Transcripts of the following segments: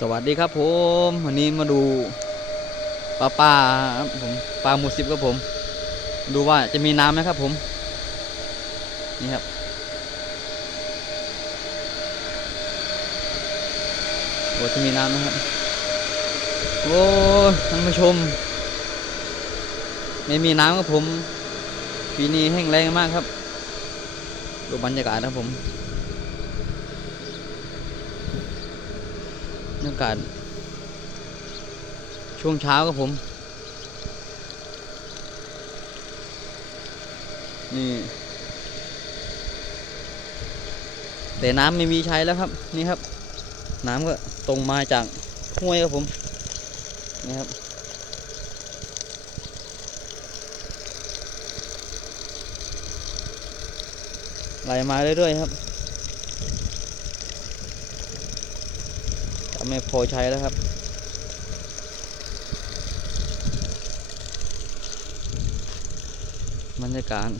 สวัสดีครับผมวันนี้มาดูปลาปลาครับผมปลาหมูสิบครับผม ดูว่าจะมีน้ำไหมครับผม นี่ครับ โอ้จะมีน้ำนะครับ โอ้ท่านผู้ชม ไม่มีน้ำครับผมปีนี้แห้งแรงมากครับ ดูบรรยากาศนะครับผม บรรยากาศช่วงเช้าครับผม นี่ แต่น้ำไม่มีใช้แล้วครับ นี่ครับ น้ำก็ตรงมาจากห้วยครับผม นี่ครับไหลมาเรื่อยๆครับจะ ไม่พอใช้แล้วครับ บรรยากาศ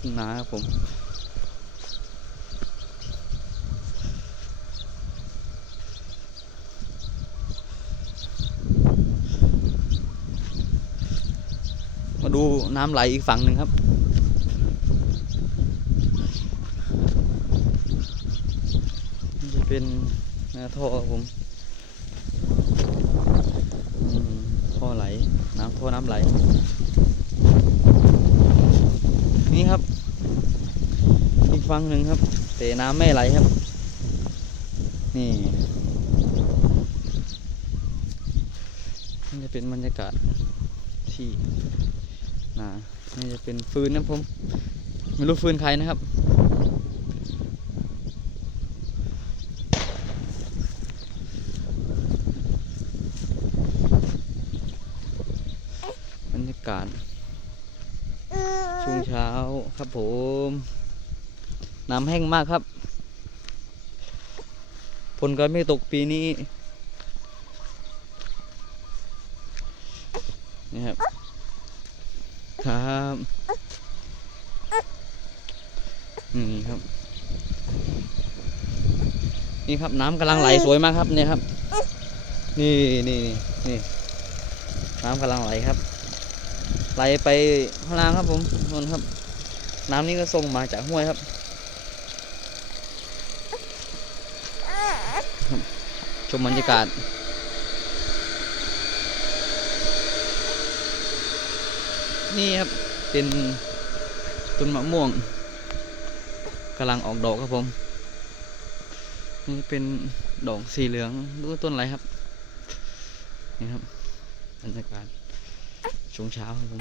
ทุ่งนาครับผมมาดูน้ำไหลอีกฝั่งหนึ่งครับจะเป็น น้าท่อครับผมท่อไหล น้ำท่อน้ำไหล นี่ครับ อีกฝั่งหนึ่งครับ แต่น้ำไม่ไหลครับ นี่นี่จะเป็นบรรยากาศที่นานี่จะเป็นฟืนนะผม ไม่รู้ฟืนใครนะครับ บรรยา กาศช่วงเช้าครับผม น้ำแห้งมากครับฝนก็ไม่ตกปีนี้นี่ครับ ครับนี่ครับ นี่ครับน้ำกำลังไหลสวยมากครับเนี่ยครับ นี่นี่นี่น้ำกำลังไหลครับ ไหลไปข้างล่างครับผมนนครับ น้ำนี้ก็ส่งมาจากห้วยครับ ชมบรรยากาศนี่ครับเป็นต้นมะม่วงกำลังออกดอกครับผม นี่เป็นดอกสีเหลืองดูต้นอะไรครับ นี่ครับบรรยากาศ xuống sao không?